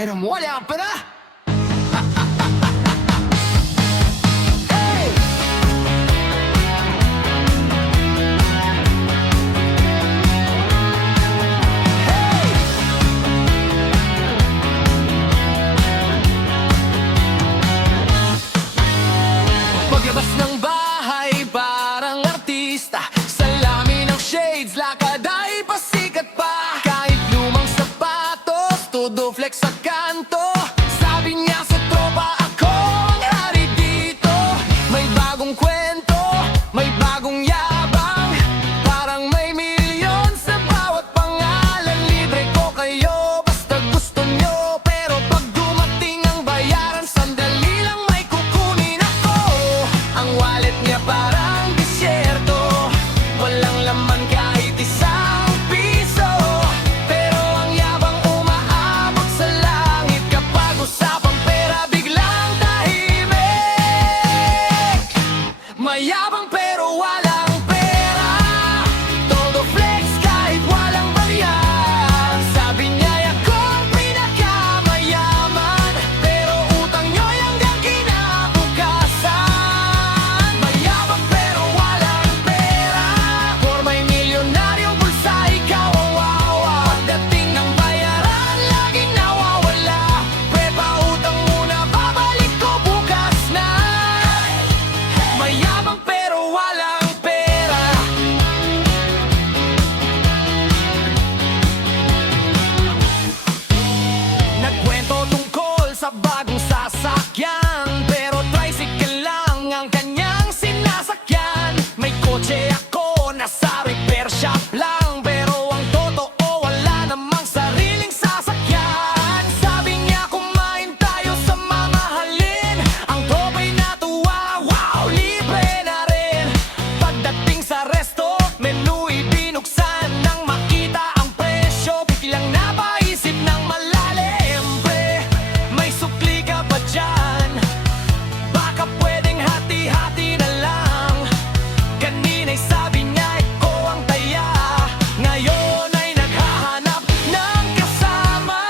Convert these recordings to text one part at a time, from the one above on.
Kahit ang wala pa na. Paglabas ng bahay, parang artista. Salamin ng shades, lakad ay pasikat pa. Kahit lumang sapatos, todo flex sa kanto. Sabi niya sa tropa, ako ang hari dito. May bagong kwento, may bagong yabang. Parang may milyon sa bawat pangalan. Libre ko kayo, basta gusto nyo. Pero pag dumating ang bayaran, sandali lang may kukunin ako. Ang wallet niya parang disyerto, walang laman kahit isang piso. Pero ang yabang umaabot sa langit. Kapag usapang pera, biglang tahimik. Mayabang pero walang pera, todo flex kahit walang baryan. Sabi niya ako ang pinakamayaman, pero utang nyo'y hanggang kinabukasan. Mayabang pero walang pera, forma'y milyonaryo, bulsa ikaw ang wawa. Pagdating ng bayaran, laging nawawala. Prepa, utang muna, babalik ko bukas na. Mayabang pero walang pera. Nagkwento tungkol sa bagong sasakyan, pero tricycle lang ang kanyang sinasakyan. May kotse ako, nasa repair shop lang, pero ang totoo wala namang sariling sasakyan. Sabi niya kumain tayo sa mamahalin, ang tropa'y natuwa, wow, libre na rin. Pagdating sa resto, menu'y binuksan, nang makita ang presyo, biglang napaisip ng malalim. Pre, may sukli ka ba dyan? Baka pwedeng hati-hati na lang. Kanina'y sabi niya ikaw ang taya, ngayon ay naghahanap ng kasama.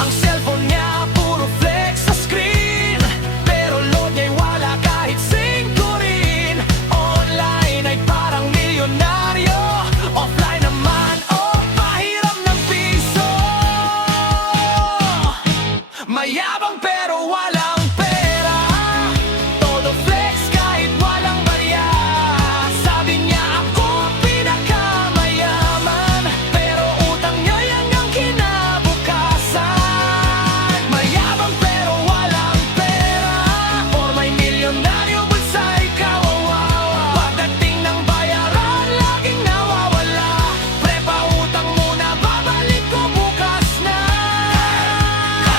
Ang cellphone niya puro flex sa screen, pero load niya'y wala kahit singko rin. Online ay parang milyonaryo, offline naman, oh, pahiram ng piso. Mayabang pero walang pera, todo flex kahit walang barya. Sabi niya ako ang pinakamayaman, pero utang niya'y hanggang kinabukasan. Mayabang pero walang pera, forma'y milyonaryo, bulsa ikaw ang wawa. Pagdating ng bayaran, laging nawawala. Prepa, utang muna, babalik ko bukas na.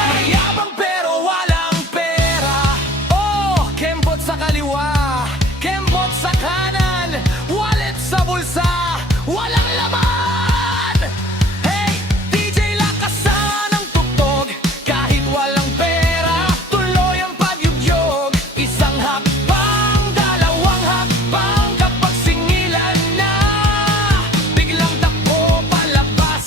Mayabang pero walang pera, oh, kembot sa kaliwa, kembot sa kanan, wallet sa bulsa, walang laman. Hey, DJ, lakasan ang tugtog, kahit walang pera, tuloy ang pagyugyog. Isang hakbang, dalawang hakbang, kapag singilan na, biglang takbo palabas.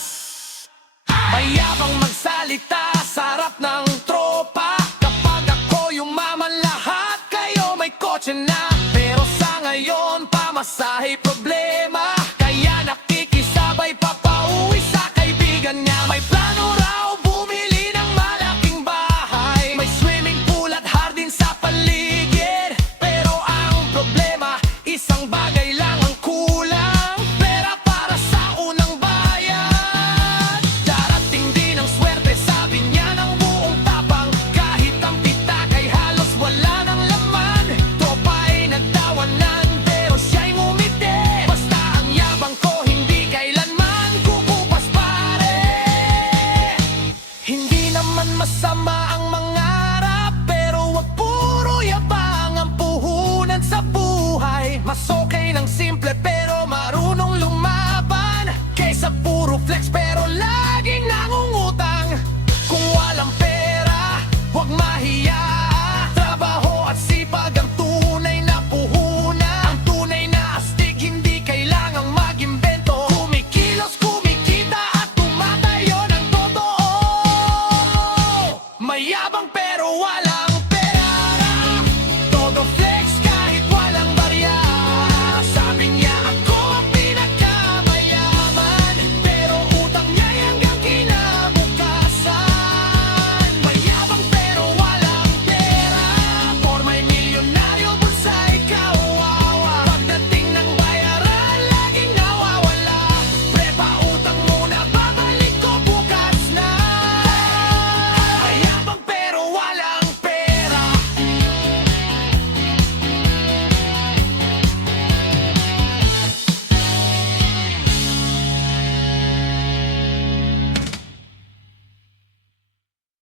Mayabang magsalita sa harap ng tropa, kapag ako yumaman, lahat kayo may kotse na. Pero sa ngayon, pamasahe problema, kaya nakikisabay papauwi sa kaibigan niya. May plano raw bumili ng malaking bahay, may swimming pool at hardin sa paligid. Pero ang problema, isang bagay lang ang kulang, pera para sa unang bayad. Darating din ang swerte, sabi niya ng buong tapang, kahit ang pitak ay halos wala ng laman. Tropa ay nagtawanan, pero siya'y ngumiti. Basta ang yabang ko, hindi kailanman kukupas pare. Hindi naman masama ang